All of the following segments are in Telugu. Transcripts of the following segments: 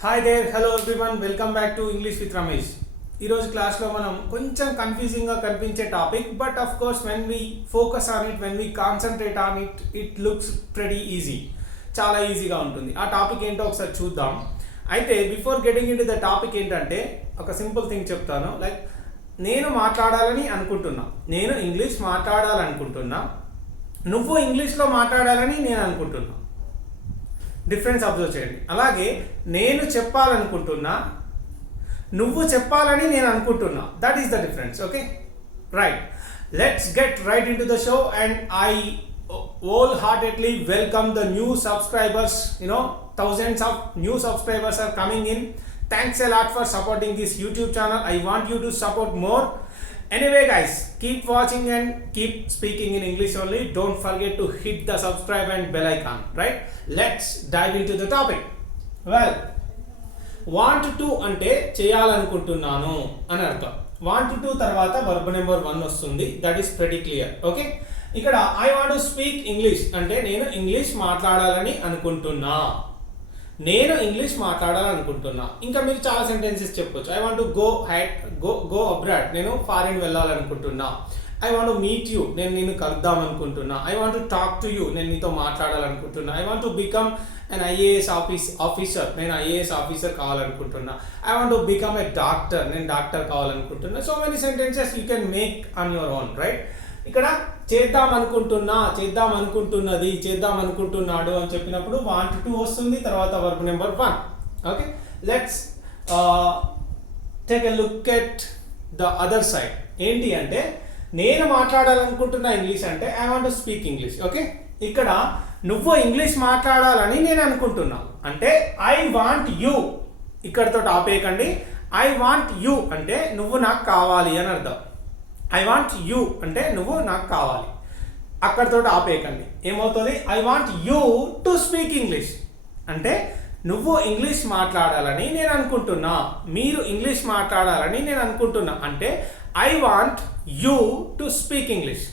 Hi there, hello everyone, welcome back to English with Ramesh. ఈరోజు క్లాస్లో మనం కొంచెం కన్ఫ్యూజింగ్గా కనిపించే topic, but of course when we focus on it, when we concentrate on it, it looks pretty easy. చాలా ఈజీగా ఉంటుంది. ఆ టాపిక్ ఏంటో ఒకసారి చూద్దాం. అయితే before getting in to the topic ఏంటంటే ఒక సింపుల్ థింగ్ చెప్తాను. లైక్ నేను మాట్లాడాలని అనుకుంటున్నా, నేను ఇంగ్లీష్ మాట్లాడాలనుకుంటున్నా, నువ్వు ఇంగ్లీష్లో మాట్లాడాలని నేను అనుకుంటున్నా. డిఫరెన్స్ అబ్జర్వ్ చేయండి. అలాగే నేను చెప్పాలనుకుంటున్నా, నువ్వు చెప్పాలని నేను అనుకుంటున్నా. That is the difference. Okay, right. Let's get right in to the show and I wholeheartedly welcome the new subscribers. Thousands of new subscribers are coming in. Thanks a lot for supporting this YouTube channel. I want you to support more. Anyway guys, keep watching and keep speaking in English only. Don't forget to hit the subscribe and bell icon, right? Let's dive into the topic. Well, want to అంటే చేయాలనుకుంటున్నాను అని అర్థం. Want to తర్వాత verb number 1 వస్తుంది. That is pretty clear. Okay? ఇక్కడ I want to speak English అంటే నేను ఇంగ్లీష్ మాట్లాడాలని అనుకుంటున్నా, నేను ఇంగ్లీష్ మాట్లాడాలనుకుంటున్నా. ఇంకా మీరు చాలా సెంటెన్సెస్ చెప్పొచ్చు. I want to go abroad, నేను ఫారిన్ వెళ్ళాలనుకుంటున్నా. I want to meet you, నేను నిన్ను కలుద్దాం అనుకుంటున్నా. I want to talk to you, నేను నీతో మాట్లాడాలనుకుంటున్నా. I want to become an IAS officer, నేను IAS ఆఫీసర్ కావాలనుకుంటున్నా. I want to become a doctor, నేను డాక్టర్ కావాలనుకుంటున్నా. So many sentences you can make on your own, right? ఇక్కడ చేద్దాం అనుకుంటున్నా, చేద్దాం అనుకుంటున్నది, చేద్దాం అనుకుంటున్నాడు అని చెప్పినప్పుడు వాంట్ టు వస్తుంది, తర్వాత verb number 1. Okay, let's take a look at the other side. ఏంటి అంటే నేను మాట్లాడాలనుకుంటున్నా ఇంగ్లీష్ అంటే I want to speak English. Okay, ఇక్కడ నువ్వు ఇంగ్లీష్ మాట్లాడాలని నేను అనుకుంటున్నా అంటే ఐ వాంట్ యూ. ఇక్కడతో ఆపేయకండి. ఐ వాంట్ యూ అంటే నువ్వు నాకు కావాలి అని అర్థం. ఐ వాంట్ యూ అంటే నువ్వు నాకు కావాలి. అక్కడితో ఆపేయకండి. ఏమవుతుంది? I want you to speak English అంటే నువ్వు ఇంగ్లీష్ మాట్లాడాలని నేను అనుకుంటున్నా, మీరు ఇంగ్లీష్ మాట్లాడాలని నేను అనుకుంటున్నా అంటే I want you to speak English.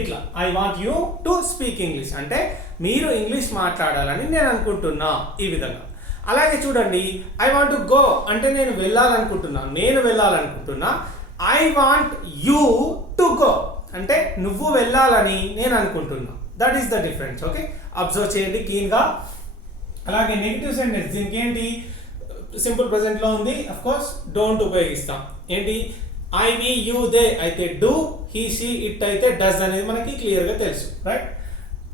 ఇట్లా I want you to speak English అంటే మీరు ఇంగ్లీష్ మాట్లాడాలని నేను అనుకుంటున్నా, ఈ విధంగా. అలాగే చూడండి, ఐ వాంట్ టు గో అంటే నేను వెళ్ళాలనుకుంటున్నా. I want you to go అంటే నువ్వు వెళ్ళాలని నేను అనుకుంటున్నా. That is the difference. Okay, observe చేయండి క్లీన్గా. అలాగే నెగిటివ్ సెంటెన్స్, దీనికి ఏంటి? సింపుల్ ప్రెజెంట్లో ఉంది. అఫ్ కోర్స్ డోంట్ ఉపయోగిస్తాం. ఏంటి? ఐ, వి, యూ, దే అయితే డూ, హీ, షీ, ఇట్ అయితే డస్ అనేది మనకి క్లియర్గా తెలుసు, right?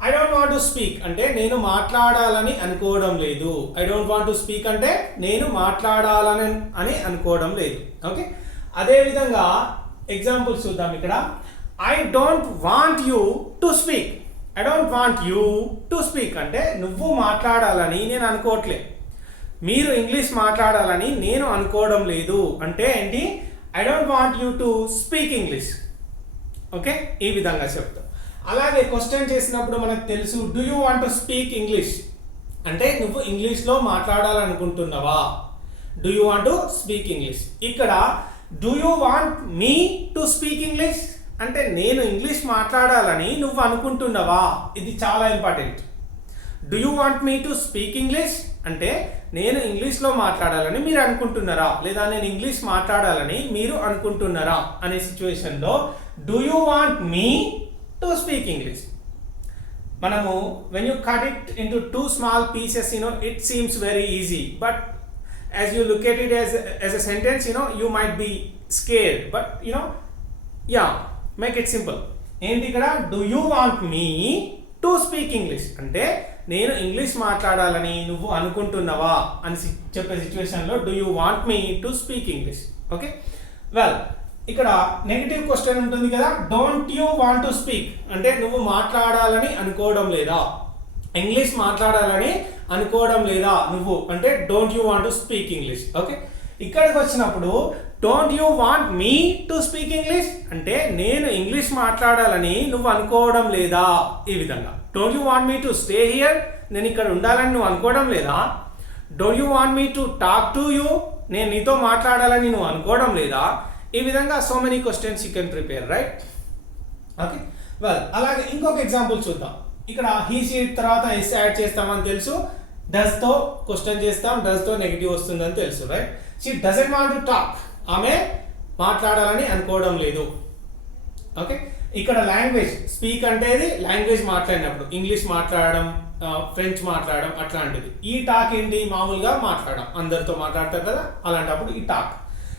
I don't want to speak అంటే నేను మాట్లాడాలని అనుకోవడం లేదు. I don't want to speak అంటే నేను మాట్లాడాలని అనుకోవడం లేదు. ఓకే, అదేవిధంగా ఎగ్జాంపుల్స్ చూద్దాం. ఇక్కడ I don't want you to speak. I don't want you to speak అంటే నువ్వు మాట్లాడాలని నేను అనుకోవట్లేదు, మీరు ఇంగ్లీష్ మాట్లాడాలని నేను అనుకోవడం లేదు అంటే ఏంటి? I don't want you to speak English. Okay, ఈ విధంగా చెప్తాం. అలాగే క్వశ్చన్ చేసినప్పుడు మనకు తెలుసు, do you want to speak English అంటే నువ్వు ఇంగ్లీష్లో మాట్లాడాలనుకుంటున్నావా? Do you want to speak English. ఇక్కడ do you want me to speak English అంటే నేను ఇంగ్లీష్ మాట్లాడాలని నువ్వు అనుకుంటున్నావా? ఇది చాలా important. Do you want me to speak English అంటే నేను ఇంగ్లీష్లో మాట్లాడాలని మీరు అనుకుంటున్నారా, లేదా నేను ఇంగ్లీష్ మాట్లాడాలని మీరు అనుకుంటున్నారా అనే సిచ్యువేషన్లో do you want me to speak English. మనము when you cut it into 2 small pieces, it seems very easy, but as you look at it as a sentence, you might be scared, but make it simple. ఏంటి ఇక్కడ? do you want me to speak English అంటే నేను ఇంగ్లీష్ మాట్లాడాలని నువ్వు అనుకుంటున్నావా అని చెప్పే సిచ్యువేషన్లో do you want me to speak English. Okay, well ఇక్కడ నెగిటివ్ క్వశ్చన్ ఉంటుంది కదా, don't you want to speak అంటే నువ్వు మాట్లాడాలని అనుకోవడం లేదా, ఇంగ్లీష్ మాట్లాడాలని అనుకోవడం లేదా నువ్వు అంటే don't you want to speak English. Okay, ఇక్కడికి వచ్చినప్పుడు don't you want me to speak English అంటే నేను ఇంగ్లీష్ మాట్లాడాలని నువ్వు అనుకోవడం లేదా, ఈ విధంగా. Don't you want me to stay here, నేను ఇక్కడ ఉండాలని నువ్వు అనుకోవడం లేదా. Don't you want me to talk to you, నేను నీతో మాట్లాడాలని నువ్వు అనుకోవడం లేదా. ఈ విధంగా so many questions you can prepare, right? Okay, well అలాగే ఇంకొక ఎగ్జాంపుల్ చూద్దాం. ఇక్కడ హీ, షీ తర్వాత ఎస్ యాడ్ చేస్తామని తెలుసు. డస్ తో క్వశ్చన్ చేస్తాం, డస్ తో నెగిటివ్ వస్తుందని తెలుసు, right? She doesn't want to talk, ఆమె మాట్లాడాలని అనుకోవడం లేదు. ఓకే, ఇక్కడ లాంగ్వేజ్ స్పీక్ అంటే ఇది లాంగ్వేజ్ మాట్లాడినప్పుడు ఇంగ్లీష్ మాట్లాడడం, ఫ్రెంచ్ మాట్లాడడం అట్లాంటిది. ఈ టాక్ ఏంటి, మామూలుగా మాట్లాడడం, అందరితో మాట్లాడతారు కదా, అలాంటప్పుడు ఈ talk.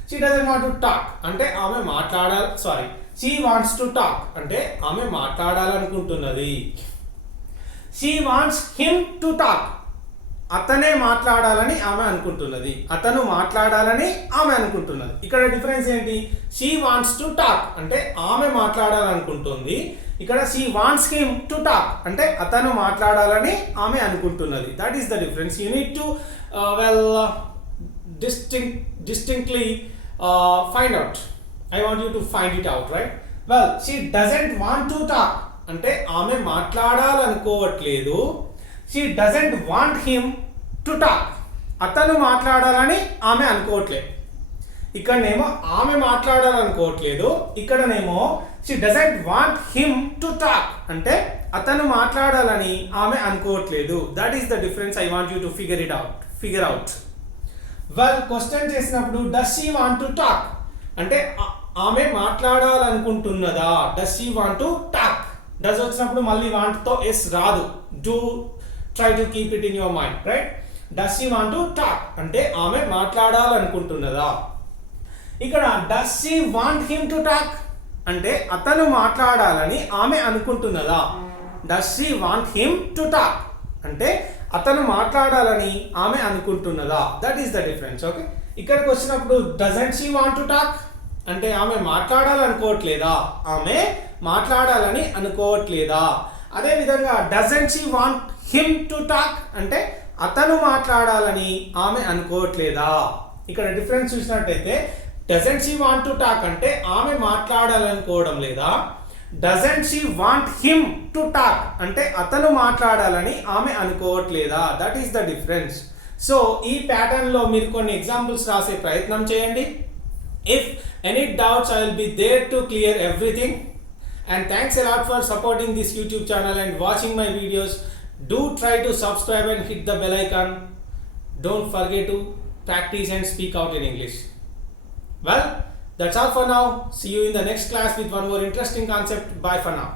She doesn't want to talk అంటే ఆమె షీ వాంట్స్ టు టాక్ అంటే ఆమె మాట్లాడాలనుకుంటున్నది. She wants him to talk, అతనే మాట్లాడాలని ఆమె అనుకుంటున్నది, అతను మాట్లాడాలని ఆమె అనుకుంటున్నది. ఇక్కడ డిఫరెన్స్ ఏంటి, షీ వాంట్స్ టు టాక్ అంటే ఆమె మాట్లాడాలనుకుంటుంది, ఇక్కడ she wants him to talk అంటే అతను మాట్లాడాలని ఆమె అనుకుంటున్నది. That is the difference. You need to distinctly find out. I want you to find it out, right? Well, she doesn't want to talk అంటే ఆమె మాట్లాడాలనుకోవట్లేదు. She doesn't want him to talk, అతను మాట్లాడాలని ఆమె అనుకోవట్లేదు. ఇక్కడనేమో ఆమె మాట్లాడాలనుకోవట్లేదు, ఇక్కడనేమో she doesn't want him to talk అంటే అతను మాట్లాడాలని ఆమె అనుకోవట్లేదు. That is the difference. I want you to figure out. Well, question చేసినప్పుడు does she want to talk అంటే ఆమె మాట్లాడాలనుకుంటున్నదా, does she want to talk. Does వచ్చినప్పుడు మళ్ళీ వాంట్ తో ఎస్ రాదు. Do try to keep it in your mind, right? Does she want to talk అంటే ఆమె మాట్లాడాలనుకుంటున్నదా. ఇక్కడ does she want him to talk అంటే అతను మాట్లాడాలని ఆమె అనుకుంటున్నదా. Does she want him to talk అంటే అతను మాట్లాడాలని ఆమె అనుకుంటున్నదా. That is the difference. Okay, ఇక్కడికి వచ్చినప్పుడు doesn't she want to talk అంటే ఆమె మాట్లాడాలనుకోవట్లేదా, ఆమె మాట్లాడాలని అనుకోవట్లేదా. అదేవిధంగా doesn't she want him to talk అంటే అతను మాట్లాడాలని ఆమె అనుకోవట్లేదా. ఇక్కడ డిఫరెన్స్ చూసినట్టయితే doesn't she want to talk అంటే ఆమె మాట్లాడాలనుకోవడం లేదా, doesn't she want him to talk అంటే అతను మాట్లాడాలని ఆమె అనుకోవట్లేదా. That is the difference. So ఈ ప్యాటర్న్లో మీరు కొన్ని ఎగ్జాంపుల్స్ రాసే ప్రయత్నం చేయండి. If any doubts I will be there to clear everything. And thanks a lot for supporting this YouTube channel and watching my videos. Do try to subscribe and hit the bell icon. Don't forget to practice and speak out in English. Well, that's all for now. See you in the next class with one more interesting concept. Bye for now.